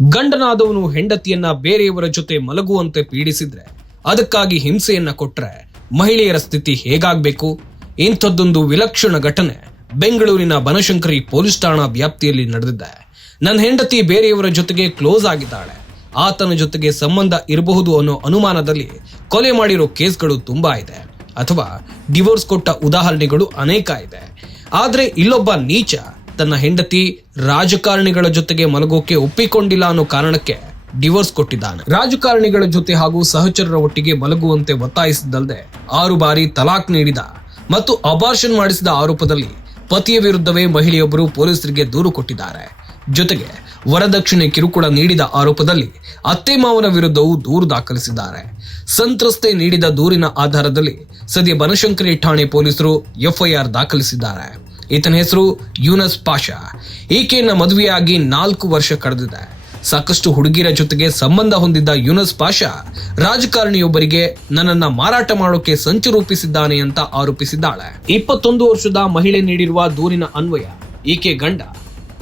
ಗಂಡನಾದವನು ಹೆಂಡತಿಯನ್ನ ಬೇರೆಯವರ ಜೊತೆ ಮಲಗುವಂತೆ ಪೀಡಿಸಿದ್ರೆ, ಅದಕ್ಕಾಗಿ ಹಿಂಸೆಯನ್ನ ಕೊಟ್ರೆ ಮಹಿಳೆಯರ ಸ್ಥಿತಿ ಹೇಗಾಗಬೇಕು? ಇಂಥದ್ದೊಂದು ವಿಲಕ್ಷಣ ಘಟನೆ ಬೆಂಗಳೂರಿನ ಬನಶಂಕರಿ ಪೊಲೀಸ್ ಠಾಣಾ ವ್ಯಾಪ್ತಿಯಲ್ಲಿ ನಡೆದಿದೆ. ನನ್ನ ಹೆಂಡತಿ ಬೇರೆಯವರ ಜೊತೆಗೆ ಕ್ಲೋಸ್ ಆಗಿದ್ದಾಳೆ. ಆತನ ಜೊತೆಗೆ ಸಂಬಂಧ ಇರಬಹುದು ಅನ್ನೋ ಅನುಮಾನದಲ್ಲಿ ಕೊಲೆ ಮಾಡಿರೋ ಕೇಸ್ಗಳು ತುಂಬಾ ಇದೆ. ಅಥವಾ ಡಿವೋರ್ಸ್ ಕೊಟ್ಟ ಉದಾಹರಣೆಗಳು ಅನೇಕ ಇದೆ. ಆದರೆ ಇಲ್ಲೊಬ್ಬ ನೀಚ ತನ್ನ ಹೆಂಡತಿ ರಾಜಕಾರಣಿಗಳ ಜೊತೆಗೆ ಮಲಗೋಕೆ ಒಪ್ಪಿಕೊಂಡಿಲ್ಲ ಅನ್ನೋ ಕಾರಣಕ್ಕೆ ಡಿವೋರ್ಸ್ ಕೊಟ್ಟಿದ್ದಾನೆ. ರಾಜಕಾರಣಿಗಳ ಜೊತೆ ಹಾಗೂ ಸಹಚರರ ಒಟ್ಟಿಗೆ ಮಲಗುವಂತೆ ಒತ್ತಾಯಿಸಿದ್ದಲ್ಲದೆ ಆರು ಬಾರಿ ತಲಾಕ್ ನೀಡಿದ ಮತ್ತು ಅಬಾರ್ಷನ್ ಮಾಡಿಸಿದ ಆರೋಪದಲ್ಲಿ ಪತಿಯ ವಿರುದ್ಧವೇ ಮಹಿಳೆಯೊಬ್ಬರು ಪೊಲೀಸರಿಗೆ ದೂರು ಕೊಟ್ಟಿದ್ದಾರೆ. ಜೊತೆಗೆ ವರದಕ್ಷಿಣೆ ಕಿರುಕುಳ ನೀಡಿದ ಆರೋಪದಲ್ಲಿ ಅತ್ತೆ ಮಾವನ ವಿರುದ್ಧವೂ ದೂರು ದಾಖಲಿಸಿದ್ದಾರೆ. ಸಂತ್ರಸ್ತೆ ನೀಡಿದ ದೂರಿನ ಆಧಾರದಲ್ಲಿ ಸದ್ಯ ಬನಶಂಕರಿ ಠಾಣೆ ಪೊಲೀಸರು ಎಫ್ಐಆರ್ ದಾಖಲಿಸಿದ್ದಾರೆ. ಈತನ ಹೆಸರು ಯೂನಸ್ ಪಾಷಾ. ಈಕೆಯನ್ನ ಮದುವೆಯಾಗಿ ನಾಲ್ಕು ವರ್ಷ ಕಳೆದಿದೆ. ಸಾಕಷ್ಟು ಹುಡುಗಿರ ಜೊತೆಗೆ ಸಂಬಂಧ ಹೊಂದಿದ್ದ ಯುನಸ್ ಪಾಷಾ ರಾಜಕಾರಣಿಯೊಬ್ಬರಿಗೆ ನನ್ನನ್ನ ಮಾರಾಟ ಮಾಡೋಕೆ ಸಂಚು ರೂಪಿಸಿದ್ದಾನೆ ಅಂತ ಆರೋಪಿಸಿದ್ದಾಳೆ. ಇಪ್ಪತ್ತೊಂದು ವರ್ಷದ ಮಹಿಳೆ ನೀಡಿರುವ ದೂರಿನ ಅನ್ವಯ, ಈಕೆ ಗಂಡ,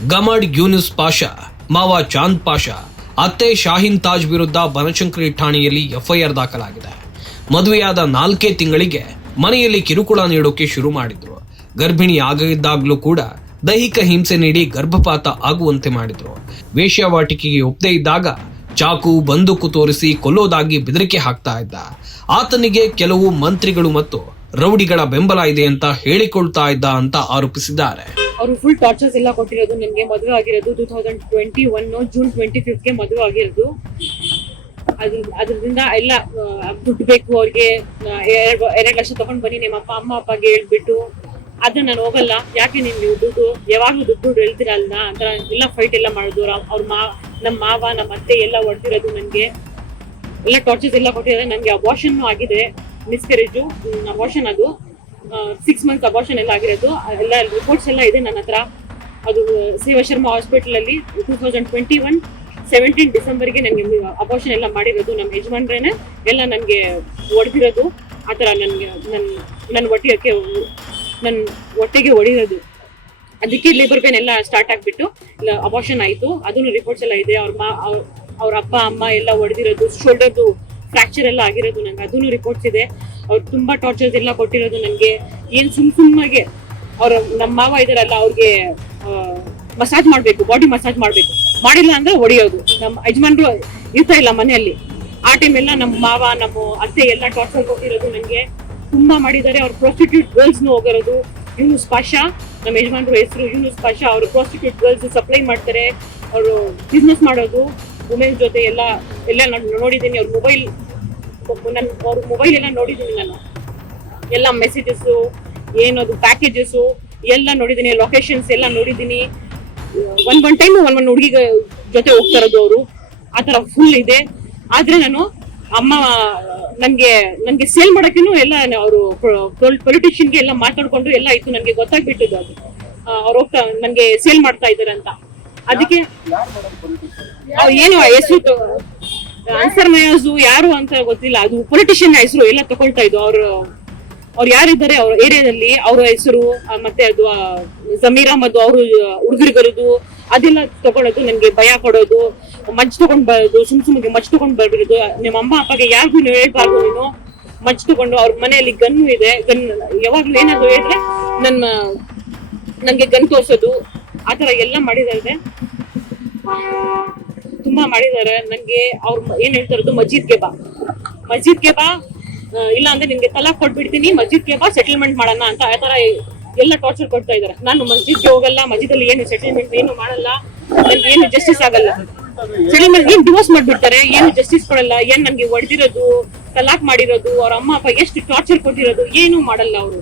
ಗಮಡ್ ಯೂನಿಸ್ ಪಾಷಾ, ಮಾವ ಚಾಂದ್ ಪಾಷಾ, ಅತ್ತೆ ಶಾಹಿನ್ ತಾಜ್ ವಿರುದ್ಧ ಬನಶಂಕರಿ ಠಾಣೆಯಲ್ಲಿ ಎಫ್ಐಆರ್ ದಾಖಲಾಗಿದೆ. ಮದುವೆಯಾದ ನಾಲ್ಕೇ ತಿಂಗಳಿಗೆ ಮನೆಯಲ್ಲಿ ಕಿರುಕುಳ ನೀಡೋಕೆ ಶುರು ಮಾಡಿದ್ರು. ಗರ್ಭಿಣಿ ಆಗಿದ್ದಾಗ್ಲೂ ಕೂಡ ದೈಹಿಕ ಹಿಂಸೆ ನೀಡಿ ಗರ್ಭಪಾತ ಆಗುವಂತೆ ಮಾಡಿದ್ರು. ವೇಶ್ಯಾವಾಟಿಕೆಗೆ ಒಪ್ಪದೇ ಇದ್ದಾಗ ಚಾಕು ಬಂದೂಕು ತೋರಿಸಿ ಕೊಲ್ಲೋದಾಗಿ ಬೆದರಿಕೆ ಹಾಕ್ತಾ ಇದ್ದ. ಆತನಿಗೆ ಕೆಲವು ಮಂತ್ರಿಗಳು ಮತ್ತು ರೌಡಿಗಳ ಬೆಂಬಲ ಇದೆ ಅಂತ ಹೇಳಿಕೊಳ್ತಾ ಇದ್ದ ಅಂತ ಆರೋಪಿಸಿದ್ದಾರೆ. ಅವರು ಫುಲ್ ಟಾರ್ಚರ್ಸ್ ಎಲ್ಲ ಕೊಟ್ಟಿರೋದು ನನಗೆ ಮದುವೆ ಆಗಿರೋದು two thousand twenty one June twenty ಫಿಫ್ತ್ಗೆ ಮದುವೆ ಆಗಿರೋದು. ಅದ್ರ ಅದರಿಂದ ಎಲ್ಲ ದುಡ್ಡು ಬೇಕು ಅವ್ರಿಗೆ ಎರಡು ಎರಡು ಲಕ್ಷ ತಗೊಂಡ್ ಬನ್ನಿ, ನಿಮ್ಮ ಅಪ್ಪ, ಅಮ್ಮ, ಅಪ್ಪಗೆ ಹೇಳ್ಬಿಟ್ಟು ಅದನ್ನ ನಾನು ಹೋಗಲ್ಲ. ಯಾಕೆ ನೀನ್ ನೀವು ದುಡ್ಡು, ಯಾವಾಗ್ಲೂ ದುಡ್ಡು ಹೇಳ್ತಿರಲ್ಲ ಅಂತ ಎಲ್ಲ ಫೈಟ್ ಎಲ್ಲ ಮಾಡೋದು. ಅವ್ರ- ಮಾ ನಮ್ಮ ಮಾವ ನಮ್ಮ ಅತ್ತೆ ಎಲ್ಲ ಹೊಡೆದಿರೋದು ನನಗೆ. ಎಲ್ಲ ಟಾರ್ಚರ್ಸ್ ಎಲ್ಲ ಕೊಟ್ಟಿದ್ದಾರೆ. ನನಗೆ ಅಬಾರ್ಷನ್ ಆಗಿದೆ. ಮಿಸ್ಕರೇಜು ಅಬಾರ್ಷನ್ ಅದು. ಸಿಕ್ಸ್ ಮಂತ್ ಅಬಾರ್ಷನ್ ಎಲ್ಲ ಆಗಿರೋದು. ಎಲ್ಲ ರಿಪೋರ್ಟ್ಸ್ ಎಲ್ಲ ಇದೆ ನನ್ನ ಹತ್ರ. ಅದು ಸೇವಾ ಶರ್ಮಾ ಹಾಸ್ಪಿಟಲ್ ಅಲ್ಲಿ two thousand twenty one seventeen ಡಿಸೆಂಬರ್ಗೆ ನನಗೆ ಅಬಾರ್ಷನ್ ಎಲ್ಲ ಮಾಡಿರೋದು ನಮ್ಮ ಯಜಮಾನ್ರೇನೆ. ಎಲ್ಲ ನನಗೆ ಹೊಡೆದಿರೋದು. ಆ ಥರ ನನಗೆ ನನ್ನ ನನ್ನ ಹೊಟ್ಟೆಗೆ ನನ್ನ ಹೊಟ್ಟೆಗೆ ಹೊಡಿರೋದು ಅದಕ್ಕೆ ಲೇಬರ್ ಪೇನ್ ಎಲ್ಲ ಸ್ಟಾರ್ಟ್ ಆಗ್ಬಿಟ್ಟು ಅಬಾರ್ಷನ್ ಆಯ್ತು. ಅದನ್ನು ರಿಪೋರ್ಟ್ಸ್ ಎಲ್ಲ ಇದೆ. ಅವ್ರ ಮಾ, ಅವ್ರ- ಅವ್ರ ಅಪ್ಪ, ಅಮ್ಮ ಎಲ್ಲ ಹೊಡೆದಿರೋದು ಶೋಲ್ಡರ್ದು ಫ್ರಾಕ್ಚರ್ ಎಲ್ಲ ಆಗಿರೋದು ನಂಗೆ. ಅದನ್ನು ರಿಪೋರ್ಟ್ಸ್ ಇದೆ. ಅವ್ರು ತುಂಬಾ ಟಾರ್ಚರ್ಸ್ ಎಲ್ಲ ಕೊಟ್ಟಿರೋದು ನನಗೆ ಏನ್ ಸುಮ್ ಸುಮ್ಮಗೆ ಅವ್ರ ನಮ್ಮ ಮಾವ ಇದಾರಲ್ಲ, ಅವ್ರಿಗೆ ಮಸಾಜ್ ಮಾಡ್ಬೇಕು ಬಾಡಿ ಮಸಾಜ್ ಮಾಡ್ಬೇಕು. ಮಾಡಿಲ್ಲ ಅಂದ್ರೆ ಹೊಡಿಯೋದು. ನಮ್ಮ ಯಜಮಾನ್ರು ಇರ್ತಾ ಇಲ್ಲ ಮನೆಯಲ್ಲಿ. ಆ ಟೈಮ್ ಎಲ್ಲ ನಮ್ಮ ಮಾವ, ನಮ್ಮ, ಅತ್ತೆ ಎಲ್ಲ ಟಾರ್ಚರ್ ಕೊಟ್ಟಿರೋದು ನನಗೆ ತುಂಬಾ ಮಾಡಿದ್ದಾರೆ. ಅವ್ರು ಪ್ರಾಸ್ಟಿಟ್ಯೂಟ್ ಗರ್ಲ್ಸ್ನು ಹೋಗಿರೋದು. ಯೂನುಸ್ ಪಾಷಾ ನಮ್ಮ ಯಜಮಾನ್ರ ಹೆಸರು ಯೂನುಸ್ ಪಾಷಾ ಅವರು ಪ್ರಾಸ್ಟಿಟ್ಯೂಟ್ ಗರ್ಲ್ಸ್ ಸಪ್ಲೈ ಮಾಡ್ತಾರೆ. ಅವರು ಬಿಸ್ನೆಸ್ ಮಾಡೋದು. ವುಮೆನ್ಸ್ ಜೊತೆ ಎಲ್ಲ ಎಲ್ಲ ನಾನು ನೋಡಿದ್ದೀನಿ. ಅವ್ರ ಮೊಬೈಲ್ ನನ್ನ ಅವ್ರ ಮೊಬೈಲ್ ಎಲ್ಲ ನೋಡಿದ್ದೀನಿ ನಾನು. ಎಲ್ಲ ಮೆಸೇಜಸ್ಸು ಏನದು ಪ್ಯಾಕೇಜಸ್ಸು ಎಲ್ಲ ನೋಡಿದ್ದೀನಿ. ಲೊಕೇಶನ್ಸ್ ಎಲ್ಲ ನೋಡಿದ್ದೀನಿ. One one time one one ಹುಡುಗಿ ಜೊತೆ ಹೋಗ್ತಾ ಇರೋದು ಅವರು. ಆ ಥರ ಫುಲ್ ಇದೆ. ಆದ್ರೆ ನಾನು ಅಮ್ಮ, ನಂಗೆ ನಂಗೆ ಸೇಲ್ ಮಾಡಕ್ಕೇನು ಎಲ್ಲ ಅವರು ಪೊಲಿಟಿಷಿಯನ್ಗೆ ಎಲ್ಲ ಮಾತಾಡ್ಕೊಂಡು ಎಲ್ಲ ಇತ್ತು ನನಗೆ ಗೊತ್ತಾಗ್ಬಿಟ್ಟಿದ್ದು ಅದು. ಅವ್ರು ಹೋಗ್ತಾ ನನ್ಗೆ ಸೇಲ್ ಮಾಡ್ತಾ ಇದ್ದಾರೆ ಅಂತ. ಅದಕ್ಕೆ ಏನು ಹೆಸರು ಆನ್ಸರ್ ಮಯಾಜು ಯಾರು ಅಂತ ಗೊತ್ತಿಲ್ಲ. ಅದು ಪೊಲಿಟಿಷಿಯನ್ ಹೆಸರು ಎಲ್ಲ ತಗೊಳ್ತಾ ಇದ್ದು. ಅವರು, ಅವ್ರು ಯಾರಿದ್ದಾರೆ ಅವ್ರ ಏರಿಯಾದಲ್ಲಿ ಅವ್ರ ಹೆಸರು ಮತ್ತೆ ಅದು ಜಮೀರ್ ಅಹಮದ್ ಅವರು ಹುಡುಗರಿಗರದು ಅದೆಲ್ಲ ತಗೊಳ್ಳೋದು ನನ್ಗೆ ಭಯ ಕೊಡೋದು ಮಜ್ ತಗೊಂಡ್ ಬರೋದು, ಸುಮ್ ಸುಮ್ಗೆ ಮಜ್ ತಗೊಂಡ್ ಬರ್ಬಿಡೋದು. ನಿಮ್ಮ ಅಮ್ಮ, ಅಪ್ಪಗೆ ಯಾರಿಗೂ ನೀವು ಹೇಳ್ಬಾರ್ದು ನೀನು. ಮಜ್ ತಗೊಂಡು ಅವ್ರ ಮನೆಯಲ್ಲಿ ಗನ್ನು ಇದೆ, ಗನ್ ಯಾವಾಗ್ಲೂ ಏನಾದ್ರು ಹೇಳಿದ್ರೆ ನನ್ನ, ನಂಗೆ ಗನ್ ತೋರ್ಸೋದು. ಆತರ ಎಲ್ಲ ಮಾಡಿದ್ದಾರೆ. ತುಂಬಾ ಮಾಡಿದ್ದಾರೆ. ನಂಗೆ ಅವ್ರು ಏನ್ ಹೇಳ್ತಾರದು ಮಜೀದ್ಗೆ ಬಾ ಮಜೀದ್ಗೆ ಬಾ ಇಲ್ಲ ಅಂದ್ರೆ ನಿಮ್ಗೆ ತಲಾಕ್ ಕೊಟ್ಬಿಡ್ತೀನಿ. ಮಜೀದ್ಗೆ ಬಾ ಸೆಟಲ್ಮೆಂಟ್ ಮಾಡೋಣ ಅಂತ ಆತರ ತರ ಎಲ್ಲ ಟಾರ್ಚರ್ ಕೊಡ್ತಾ ಇದಾರೆ ನಾನು ಮಸ್ಜಿದ್ಗೆ ಹೋಗಲ್ಲ ಮಸ್ಜಿದಲ್ಲಿ ಏನು ಸೆಟಲ್ಮೆಂಟ್ ಏನು ಮಾಡಲ್ಲ ನನ್ಗೆ ಏನು ಜಸ್ಟಿಸ್ ಆಗಲ್ಲ. ಸೆಟಲ್ಮೆಂಟ್ ಏನ್ ಡಿವೋರ್ಸ್ ಮಾಡ್ಬಿಡ್ತಾರೆ ಏನು ಜಸ್ಟಿಸ್ ಕೊಡಲ್ಲ ಏನ್ ನನ್ಗೆ ಹೊಡೆದಿರೋದು ತಲಾಕ್ ಮಾಡಿರೋದು ಅವ್ರ ಅಮ್ಮ ಅಪ್ಪ ಎಷ್ಟು ಟಾರ್ಚರ್ ಕೊಟ್ಟಿರೋದು ಏನು ಮಾಡಲ್ಲ ಅವರು.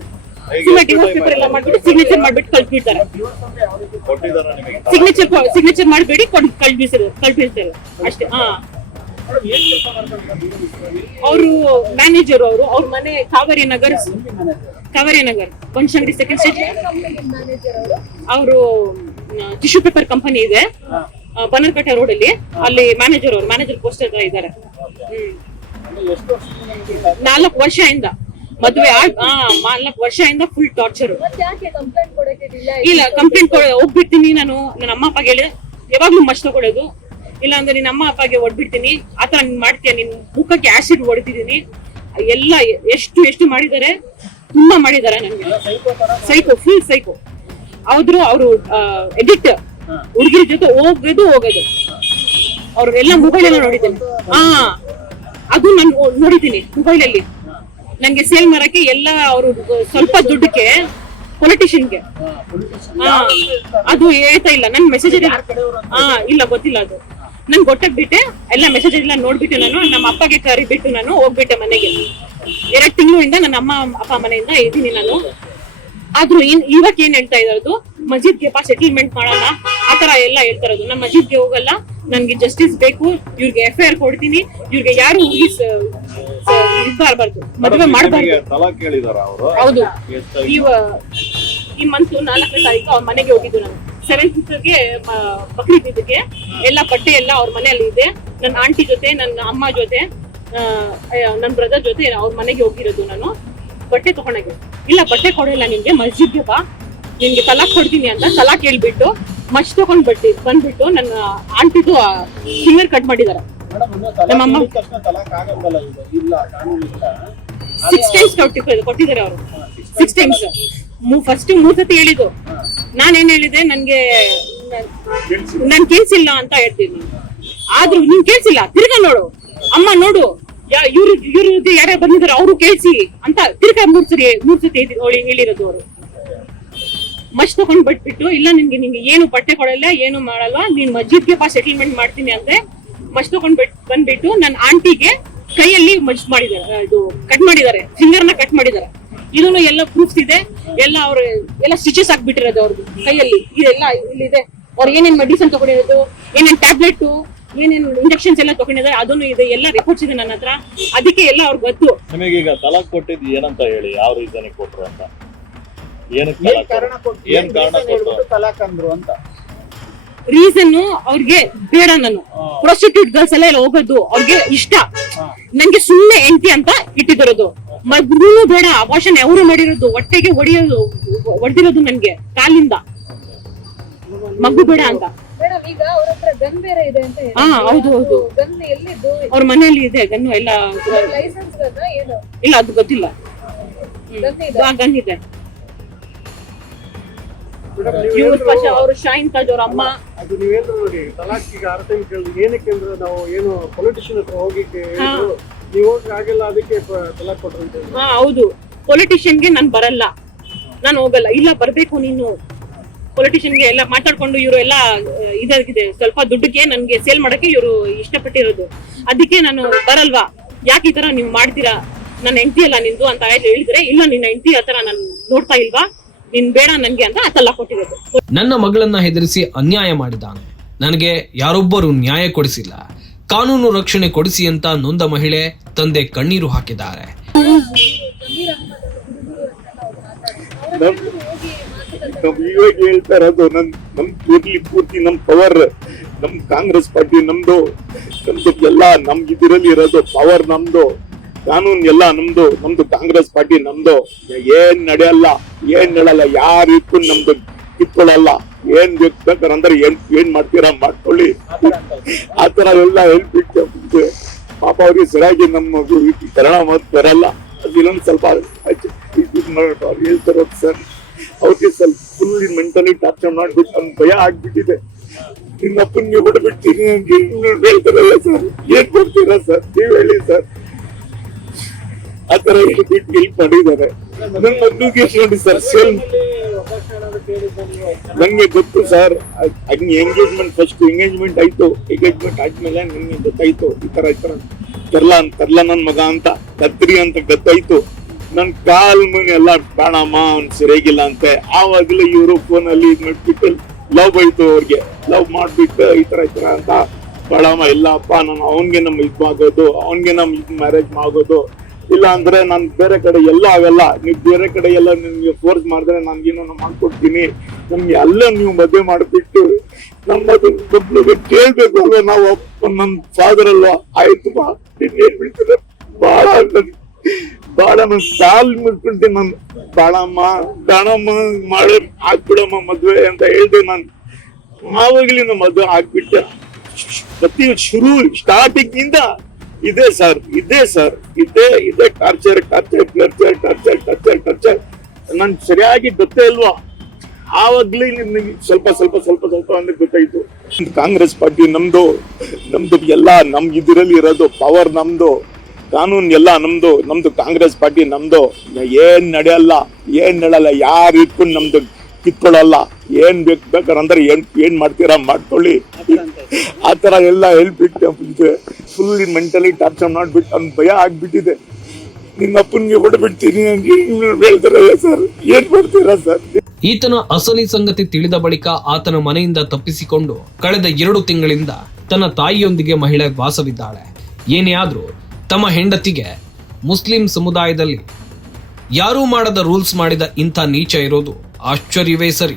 ಸುಮ್ಮನೆ ಡಿವೋರ್ಸ್ ಪೇಪರ್ ಎಲ್ಲ ಮಾಡ್ಬಿಟ್ಟು ಸಿಗ್ನೇಚರ್ ಮಾಡ್ಬಿಟ್ಟು ನಿಮಗೆ? ಸಿಗ್ನೇಚರ್ ಸಿಗ್ನೇಚರ್ ಮಾಡಬೇಡಿ ಕಳ್ಬಿಸಿರು ಕಳ್ಬಿಡ್ತಾರೆ ಅಷ್ಟೇ ಹಾ. ಅವರು ಮ್ಯಾನೇಜರ್ ಅವರು ಅವ್ರ ಮನೆ Kaveri Nagar Kaveri Nagar. D second stage ಅವರು ಟಿಶ್ಯೂ ಪೇಪರ್ ಕಂಪನಿ ಇದೆ. ಆ, ಬನ್ನರ್ಕಟ್ಟೆ ರೋಡ್ ಅಲ್ಲಿ. ಅಲ್ಲಿ ಮ್ಯಾನೇಜರ್ ಅವರು ಮ್ಯಾನೇಜರ್ ಪೋಸ್ಟ್ ಹತ್ರ ಇದ್ದಾರೆ. ನಾಲ್ಕು ವರ್ಷದಿಂದ. ಮದುವೆ ಆಗ್ ಆ ನಾಲ್ಕು ವರ್ಷದಿಂದ ಫುಲ್ ಟಾರ್ಚರ್ ಯಾಕೆ ಕಂಪ್ಲೇಂಟ್ ಕೊಡಕ್ಕೆ ಡಿಲೇ ಇಲ್ಲ ಕಂಪ್ಲೇಂಟ್ ಹೋಗ್ಬಿಡ್ತೀನಿ ನಾನು. ನನ್ನ ಅಮ್ಮ ಅಪ್ಪಗೆ ಹೇಳಿ ಯಾವಾಗ್ಲೂ ಮಚ್ ತಗೊಳ್ಳೋದು ಇಲ್ಲ ಅಂದ್ರೆ ನಿನ್ನ ಅಮ್ಮ ಅಪ್ಪಗೆ ಹೊಡ್ಬಿಡ್ತೀನಿ ಆತರ ನೀನ್ ಮಾಡ್ತೀಯ? ನಿನ್ ಮುಖಕ್ಕೆ ಆಸಿಡ್ ಹೊಡೆದಿದ್ದೀನಿ. ಎಲ್ಲ ಎಷ್ಟು ಎಷ್ಟು ಮಾಡಿದ್ದಾರೆ? ತುಂಬಾ ಮಾಡಿದ್ದಾರೆ ನನ್ಗೆ. Psycho full psycho. ಅವ್ರು ಅವರು ಎಡಿಕ್ಟ್ ಹುಡುಗಿರ ಜೊತೆ ಹೋಗೋದು ಹೋಗೋದು. ಅವ್ರೆಲ್ಲ ಮೊಬೈಲ್ ಎಲ್ಲ ನೋಡಿದ್ದೀನಿ. ಹಾ. ಅದು ನಾನು ನೋಡಿದ್ದೀನಿ ಮೊಬೈಲ್ ಅಲ್ಲಿ. ನಂಗೆ ಸೇಲ್ ಮಾಡಕ್ಕೆ ಎಲ್ಲ ಅವರು ಸ್ವಲ್ಪ ದುಡ್ಡಕ್ಕೆ ಪೊಲಿಟಿಷಿಯನ್ಗೆ ಹಾ ಅದು ಹೇಳ್ತಾ ಇಲ್ಲ. ನನ್ ಮೆಸೇಜ್ ಹಾ ಇಲ್ಲ ಗೊತ್ತಿಲ್ಲ ಅದು. ನನ್ ಗೊತ್ತಾಗ್ಬಿಟ್ಟೆ. ಎಲ್ಲ ಮೆಸೇಜ್ ಎಲ್ಲ ನೋಡ್ಬಿಟ್ಟು ನಾನು ನಮ್ಮ ಅಪ್ಪಗೆ ಕರಿಬಿಟ್ಟು ನಾನು ಹೋಗ್ಬಿಟ್ಟೆ ಮನೆಗೆ. ಎರಡ್ ತಿಂಗಳಿಂದ ನನ್ನ ಅಮ್ಮ ಅಪ್ಪ ಮನೆಯಿಂದ ಇದ್ದೀನಿ ನಾನು. ಆದ್ರೂ ಏನ್ ಇವಾಗ ಏನ್ ಹೇಳ್ತಾ ಇರೋದು? ಮಜೀದ್ಗೆ ಪಾ ಸೆಟಲ್ಮೆಂಟ್ ಮಾಡಲ್ಲ ಆತರ ಎಲ್ಲ ಹೇಳ್ತಾ ಇರೋದು. ನಮ್ಮ ಮಜೀದ್ಗೆ ಹೋಗಲ್ಲ. ನನ್ಗೆ ಜಸ್ಟಿಸ್ ಬೇಕು. ಇವ್ರಿಗೆ ಎಫ್ ಐ ಆರ್ ಕೊಡ್ತೀನಿ. ಇವ್ರಿಗೆ ಯಾರು ಹುಡುಗಿ ಮದುವೆ ಮಾಡಬಾರ್ದು. ಹೌದು. ಈ ಮಂತ್ ನಾಲ್ಕನೇ ತಾರೀಕು ಅವ್ರ ಮನೆಗೆ ಹೋಗಿದ್ದು ನಾನು. ಸೆವೆಂತ್ಗೆ ಬಕ್ರೀದ್ ಇದಕ್ಕೆ ಎಲ್ಲ ಬಟ್ಟೆ ಎಲ್ಲ ಅವ್ರ ಮನೆಯಲ್ಲಿ ಇದೆ. ನನ್ನ ಆಂಟಿ ಜೊತೆ ನನ್ನ ಅಮ್ಮ ಜೊತೆ ನನ್ನ ಬ್ರದರ್ ಜೊತೆ ಅವ್ರ ಮನೆಗೆ ಹೋಗಿರೋದು ನಾನು. ಬಟ್ಟೆ ತಗೊಂಡಾಗ. ಇಲ್ಲ ಬಟ್ಟೆ ಕೊಡೋಲ್ಲ ನಿನ್ಗೆ ಮಸ್ಜಿದ್ಗೆ ಬಾ. ನಿನ್ಗೆ ತಲಾಕ್ ಕೊಡ್ತೀನಿ ಅಂತ ತಲಾಕ್ ಹೇಳ್ಬಿಟ್ಟು ಮಚ್ ತಗೊಂಡ್ ಬಟ್ಟಿ ಬಂದ್ಬಿಟ್ಟು ನನ್ನ ಆಂಟಿದು ಫಿಂಗರ್ ಕಟ್ ಮಾಡಿದಾರೆ. ನಮ್ಮಮ್ಮ ಸಿಕ್ಸ್ ಟೈಮ್ಸ್ ಕೊಟ್ಟಿದ್ದಾರೆ ಅವರು. ಸಿಕ್ಸ್ ಟೈಮ್ಸ್ ಫಸ್ಟ್ ಮೂರ್ ಸತಿ ಹೇಳಿದ್ದು. ನಾನೇನ್ ಹೇಳಿದೆ, ನನ್ಗೆ ನನ್ ಕೇಳ್ಸಿಲ್ಲ ಅಂತ ಹೇಳ್ತೀನಿ. ಆದ್ರೂ ನೀನ್ ಕೇಳ್ಸಿಲ್ಲ, ತಿರ್ಗಾ ನೋಡು. ಅಮ್ಮ ನೋಡು ಇವ್ರು ಇವ್ರು ಇವ್ರಿಗೆ ಯಾರ್ಯಾರು ಬಂದಿದ್ರು ಅವರು ಕೇಳಿಸಿ ಅಂತ ತಿರ್ಗಾ ಮೂರ್ ಸರಿ, ಮೂರ್ ಹೇಳಿರೋದು ಅವರು. ಮಚ್ ತಗೊಂಡ್ ಬಿಟ್ಬಿಟ್ಟು, ಇಲ್ಲ ನಿನ್ಗೆ ನಿನ್ಗೆ ಏನು ಬಟ್ಟೆ ಕೊಡಲ್ಲ, ಏನು ಮಾಡಲ್ಲ, ನೀನ್ ಮಸ್ಜಿದ್ಗೆ ಪಾ ಸೆಟಲ್ಮೆಂಟ್ ಮಾಡ್ತೀನಿ ಅಂದ್ರೆ ಮಚ್ ತಗೊಂಡ್ ಬಿಟ್, ಬಂದ್ಬಿಟ್ಟು ನನ್ನ ಆಂಟಿಗೆ ಕೈಯಲ್ಲಿ ಮಜ್ ಮಾಡಿದ್ದಾರೆ ಇದು ಕಟ್ ಮಾಡಿದ್ದಾರೆ ಫಿಂಗರ್ನ ಕಟ್ ಮಾಡಿದ್ದಾರೆ. ಇದನ್ನು ಎಲ್ಲ ಪ್ರೂಫ್ಸ್ ಇದೆ. ಎಲ್ಲ ಅವ್ರು ಎಲ್ಲ ಸ್ಟಿಚಸ್ ಹಾಕ್ಬಿಟ್ಟಿರೋದು ಅವ್ರದ್ದು ಕೈಯಲ್ಲಿ. ಇದೆಲ್ಲ ಇಲ್ಲಿದೆ. ಅವ್ರು ಏನೇನ್ ಮೆಡಿಸಿನ್ ತಗೊಂಡಿರೋದು ಏನೇನ್ ಟ್ಯಾಬ್ಲೆಟ್ ಏನೇನು ಇಂಜೆಕ್ಷನ್ಸ್ ಎಲ್ಲ ತಗೊಂಡಿದ್ದಾರೆ ಅದನ್ನು ಇದೆ ಎಲ್ಲ ರಿಪೋರ್ಟ್ಸ್ ಇದೆ ನನ್ನ ಹತ್ರ. ಅದಕ್ಕೆ ಎಲ್ಲ ಅವ್ರಿಗೆ ಗೊತ್ತು ಈಗ ತಲಾಕ್ ಕೊಟ್ಟಿದ್ದು ಏನಂತ ಹೇಳಿ ಯಾವ ರೀಸನ್ ಕೊಟ್ರು ಅಂತ? ಏನಕ್ಕೆ ಏನ್ ಕಾರಣ ತಲಾಕ್ ಕೊಟ್ಟು ಏನ್ ಕಾರಣ ಕೊಟ್ರು? ತಲಾಕ್ ಅಂದ್ರು ಅಂತ. ರೀಸನ್ ಅವ್ರಿಗೆ ಬೇಡ ನಾನು. ಪ್ರಾಸ್ಟಿಟ್ಯೂಟ್ ಗರ್ಲ್ಸ್ ಎಲ್ಲ ಹೋಗೋದು ಅವ್ರಿಗೆ ಇಷ್ಟ. ನಂಗೆ ಸುಮ್ನೆ ಎಂಟಿ ಅಂತ ಇಟ್ಟಿದಿರೋದು. ಮಗುನು ಬೇಡ ಅವಾಷನ್ ಅವರು ಮಾಡಿರೋದು ಹೊಟ್ಟೆಗೆ ಹೊಡಿಯೋದು ಹೊಡೆದಿರೋದು ನನ್ಗೆ ಕಾಲಿಂದ. ಮಗು ಬೇಡ ಅಂತ. ಮೇಡಮ್ ಈಗ ಅವ್ರ ಹತ್ರ ಗನ್ ಬೇರೆ ಇದೆ ಅಂತ ಹೇಳಿ. ಹಾ ಹೌದು ಹೌದು. ಅವ್ರ ಮನೆಯಲ್ಲಿ ಇದೆ ಗನ್ನು ಎಲ್ಲ ಲೈಸೆನ್ಸ್ ಗನ್ನ ಏನು? ಇಲ್ಲ ಅದು ಗೊತ್ತಿಲ್ಲ. ಗನ್ ಇದೆ. ನೀವು ಅವರು ಶಾಹಿನ್ ತಾಜ್ ಅವ್ರ ಅಮ್ಮ. ಅದು ನೀವೇನು ನೋಡಿ ಈಗ ಅರ್ಥ ಕೇಳಿದ್ರು. ಏನಕ್ಕೆ ಅಂದ್ರೆ ನಾವು ಏನು ಪೊಲಿಟಿಷಿಯನ್ ಹತ್ರ ಹೋಗಿ ಹಾ ಹೌದು. ಪೊಲಿಟಿಷಿಯನ್ಗೆ ನಾನ್ ಬರಲ್ಲ. ನಾನು ಹೋಗಲ್ಲ. ಇಲ್ಲ ಬರ್ಬೇಕು ನೀನು. ಪೊಲಿಟಿಷಿಯನ್ಗೆ ಎಲ್ಲ ಮಾತಾಡ್ಕೊಂಡು ಇವರು ಎಲ್ಲ ಇದಾಗಿದೆ. ಸ್ವಲ್ಪ ದುಡ್ಡಿಗೆ ನನ್ಗೆ ಸೇಲ್ ಮಾಡಕ್ಕೆ ಇವರು ಇಷ್ಟಪಟ್ಟಿರೋದು. ಅದಕ್ಕೆ ನಾನು ಬರಲ್ವಾ? ಯಾಕೆ ಈ ತರ ನೀವು ಮಾಡ್ತೀರಾ? ನನ್ನ ಹೆಂಡತಿ ಅಲ್ಲ ನಿಂದು ಅಂತ ಆಯ್ತು ಹೇಳಿದ್ರೆ ಇಲ್ಲ ನಿನ್ನ ಹೆಂಡತಿ ಆತರ ನಾನು ನೋಡ್ತಾ ಇಲ್ವಾ? ನಿನ್ ಬೇಡ ನನ್ಗೆ ಅಂತ ಅತಲ್ಲ ಕೊಟ್ಟಿರೋದು. ನನ್ನ ಮಗಳನ್ನ ಹೆದರಿಸಿ ಅನ್ಯಾಯ ಮಾಡಿದ್ದಾನೆ. ನನಗೆ ಯಾರೊಬ್ಬರು ನ್ಯಾಯ ಕೊಡಿಸಿಲ್ಲ. ಕಾನೂನು ರಕ್ಷಣೆ ಕೊಡಿಸಿ ಅಂತ ನೊಂದ ಮಹಿಳೆ ತಂದೆ ಕಣ್ಣೀರು ಹಾಕಿದ್ದಾರೆ. ಹೇಳ್ತಾ ಇರೋದು ನಮ್ ಪೂರ್ತಿ ಪೂರ್ತಿ ನಮ್ ಪವರ್ ನಮ್ ಕಾಂಗ್ರೆಸ್ ಪಾರ್ಟಿ ನಮ್ದು. ನಮ್ದು ಎಲ್ಲ ನಮ್ ಇದ್ರಲ್ಲಿ ಇರೋದು ಪವರ್ ನಮ್ದು. ಕಾನೂನು ಎಲ್ಲ ನಮ್ದು ನಮ್ದು ಕಾಂಗ್ರೆಸ್ ಪಾರ್ಟಿ ನಮ್ದು. ಏನ್ ನಡೆಯಲ್ಲ ಏನ್ ನಡೆಯಲ್ಲ, ಯಾರಿಗೂ ನಮ್ದು ಕಿತ್ಕೊಳ್ಳಲ್ಲ ಏನ್ ಬೇಕಾದ್ರೆ ಏನ್ ಏನ್ ಮಾಡ್ತೀರಾ ಮಾಡ್ಕೊಳ್ಳಿ. ಆತರ ಎಲ್ಲ ಹೆಲ್ಪ್ ಇಟ್ಟು ಪಾಪ ಅವ್ರಿಗೆ ಸರಿಯಾಗಿ ನಮ್ಮ ಕನ್ನಡ ಮಾತು ಬರಲ್ಲ. ಇನ್ನೊಂದ್ ಸ್ವಲ್ಪ ಹೇಳ್ತಾರ ಸರ್. ಅವ್ರಿಗೆ ಸ್ವಲ್ಪ ಫುಲ್ ಮೆಂಟಲಿ ಟಾರ್ಚರ್ ಮಾಡ್ಬಿಟ್ಟು ನಮ್ ಭಯ ಆಗ್ಬಿಟ್ಟಿದೆ. ನಿನ್ನಪ್ಪನ್ ನೀವು ಹೊಡ್ಬಿಟ್ಟಿ ಹೇಳ್ತಾರಲ್ಲ ಸರ್. ಏನ್ ಕೊಡ್ತೀರಾ ಸರ್? ನೀವ್ ಹೇಳಿ ಸರ್. ಆತರ ಹೆಲ್ಪ್ ಮಾಡಿದ್ದಾರೆ. ನನ್ ಮಗ್ಳಿಗೆ ನೋಡಿ ಸರ್ ಸೇಮ್ ನಂಗೆ ಗೊತ್ತು ಸರ್ ಹಂಗೆ ಎಂಗೇಜ್ಮೆಂಟ್ ಫಸ್ಟ್ ಎಂಗೇಜ್ಮೆಂಟ್ ಆಯ್ತು ಎಂಗೇಜ್ಮೆಂಟ್ ಆದ್ಮೇಲೆ ನಂಗೆ ಗೊತ್ತಾಯ್ತು, ಈ ತರ ಈ ತರ ಅಂತ, ತರ್ಲ ನನ್ ಮಗ ಅಂತ ಕತ್ರಿ ಅಂತ ಗೊತ್ತಾಯ್ತು. ನನ್ ಕಾಲ್ ಮನೆ ಎಲ್ಲ ಬೇಡಮ್ಮ ಅವ್ನ್ ಸರಿಯಾಗಿಲ್ಲ ಅಂತೆ. ಆವಾಗಲೇ ಇವರು ಫೋನ್ ಅಲ್ಲಿ ಇದ್ ಲವ್ ಆಯ್ತು ಅವ್ರಿಗೆ ಲವ್ ಮಾಡ್ಬಿಟ್ಟು ಈ ತರ ಈ ತರ ಅಂತ. ಬಾಳಮ್ಮ ಇಲ್ಲಪ್ಪ, ನಾನು ಅವನ್ಗೆ ನಮ್ ಇದ್ ಆಗೋದು ಅವನ್ಗೆ ನಮ್ ಇದ್ ಮ್ಯಾರೇಜ್ ಆಗೋದು ಇಲ್ಲ ಅಂದ್ರೆ ನಾನ್ ಬೇರೆ ಕಡೆ ಎಲ್ಲ ಆಗಲ್ಲ ನೀವ್ ಬೇರೆ ಕಡೆ ಎಲ್ಲ ನಿಮ್ಗೆ ಫೋರ್ಸ್ ಮಾಡಿದ್ರೆ ನನ್ಗೇನೋ ಮಾಡ್ಕೊಡ್ತೀನಿ. ನಮ್ಗೆ ಎಲ್ಲ ನೀವು ಮದುವೆ ಮಾಡ್ಬಿಟ್ಟು ನಮ್ಮ ಮಕ್ಳಿಗೆ ಕೇಳ್ಬೇಕು ಅಲ್ವಾ ನಾವು ನನ್ ಫಾದರ್ ಅಲ್ವಾ? ಆಯ್ತು ಬಾ. ನೀನ್ ಬಾಳ ನನ್- ಬಾಳ ನನ್ ಸಾಲ್ ಮುಟ್ಕೊಂತೀನಿ ನಾನು. ಬಾಳಮ್ಮ ದಾಣಮ್ಮ ಮಾಡಿ ಹಾಕ್ಬಿಡಮ್ಮ ಮದ್ವೆ ಅಂತ ಹೇಳ್ದೆ ನಾನು. ಆವಾಗ್ಲಿ ನಮ್ಮ ಮದ್ವೆ ಹಾಕ್ಬಿಟ್ಟೆ ಪ್ರತಿ ಶುರು ಸ್ಟಾರ್ಟಿಂಗ್ ಇಂದ ಇದೆ ಸರ್, ಇದೇ ಸರ್, ಇದೇ ಇದೇ torture torture torture torture torture torture ನನ್ ಸರಿಯಾಗಿ ಗೊತ್ತೇ ಇಲ್ವಾ? ಆವಾಗ್ಲೇ ನಿಮ್ಗೆ ಸ್ವಲ್ಪ ಸ್ವಲ್ಪ ಸ್ವಲ್ಪ ಸ್ವಲ್ಪ ಅಂದ್ರೆ ಗೊತ್ತಾಯ್ತು. ಕಾಂಗ್ರೆಸ್ ಪಾರ್ಟಿ ನಮ್ದು ನಮ್ದು ಎಲ್ಲ ನಮ್ ಇದ್ರಲ್ಲಿ ಇರೋದು ಪವರ್ ನಮ್ದು, ಕಾನೂನ್ ಎಲ್ಲ ನಮ್ದು ನಮ್ದು ಕಾಂಗ್ರೆಸ್ ಪಾರ್ಟಿ ನಮ್ದು. ಏನ್ ನಡೆಯಲ್ಲ ಏನ್ ನಡೆಯಲ್ಲ ಯಾರು ಇಟ್ಕೊಂಡು ನಮ್ದು ಕಿತ್ಕೊಳ್ಳಲ್ಲ. ಏನ್ ಬೇಕು ಬೇಕಾದ್ರೆ ಅಂದ್ರೆ ಏನ್ ಏನ್ ಮಾಡ್ತೀರಾ ಮಾಡ್ಕೊಳ್ಳಿ. ಆ ತರ ಎಲ್ಲ ಹೇಳ್ಬಿಟ್ಟು ಫುಲ್ ಮೆಂಟಲಿ ಟಾರ್ಚರ್ ಮಾಡ್ಬಿಟ್ಟು ಅವ್ನ್ ಭಯ ಆಗ್ಬಿಟ್ಟಿದೆ. ನಿಮ್ಮ ಅಪ್ಪನ್ಗೆ ಹೊಡೆಬಿಡ್ತೀನಿ ಅಂತ ಹೇಳ್ತಾರಲ್ಲ ಸರ್ ಏನ್ ಮಾಡ್ತೀರಾ ಸರ್ ಈತನ ಅಸಲಿ ಸಂಗತಿ ತಿಳಿದ ಬಳಿಕ ಆತನ ಮನೆಯಿಂದ ತಪ್ಪಿಸಿಕೊಂಡು ಕಳೆದ ಎರಡು ತಿಂಗಳಿಂದ ತನ್ನ ತಾಯಿಯೊಂದಿಗೆ ಮಹಿಳೆ ವಾಸವಿದ್ದಾಳೆ. ಏನೇ ಆದ್ರೂ ತಮ್ಮ ಹೆಂಡತಿಗೆ ಮುಸ್ಲಿಂ ಸಮುದಾಯದಲ್ಲಿ ಯಾರೂ ಮಾಡದ ರೂಲ್ಸ್ ಮಾಡಿದ ಇಂಥ ನೀಚ ಇರೋದು ಆಶ್ಚರ್ಯವೇ ಸರಿ.